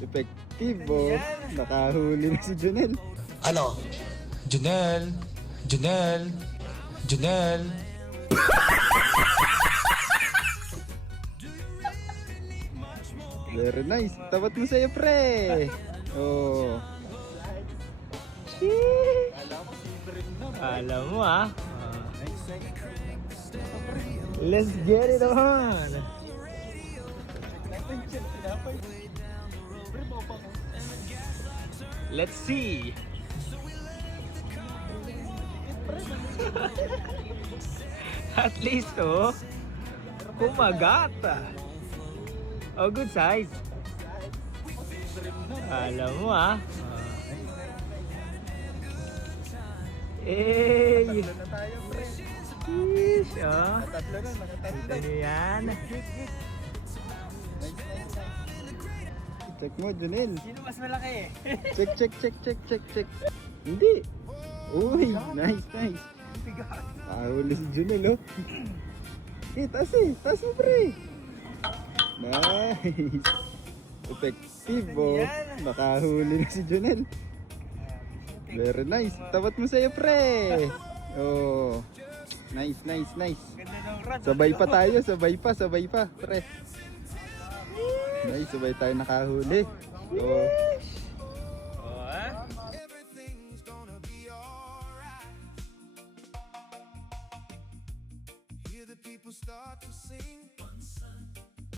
Effective, oh. Nakahuli na si Junel. Ano? Junel? Junel? Junel? Very nice. Tapat mo sa'yo, pre. Oh. Alam mo ah. Let's get it on. Let's see. At least oh, kumagata. Oh, good size. Alam mo ah. Eh, Tatlo na tayo, pre. Sheesh, oh. Tatlo na, nakatatlo. Ano yan? Check mo, Junel. Sino mas malaki eh? Check. Hindi. Uy, nice. Ahuli si Junel, oh. Taas mo, pre. Nice. Effective, oh. Nakahuli na si Junel. Very nice. Tapat mo sa'yo, pre. Oh. Nice. Ganda ng rod. Sabay pa tayo, sabay pa, pre. Nice, sabay tayo nakahuli. Oh.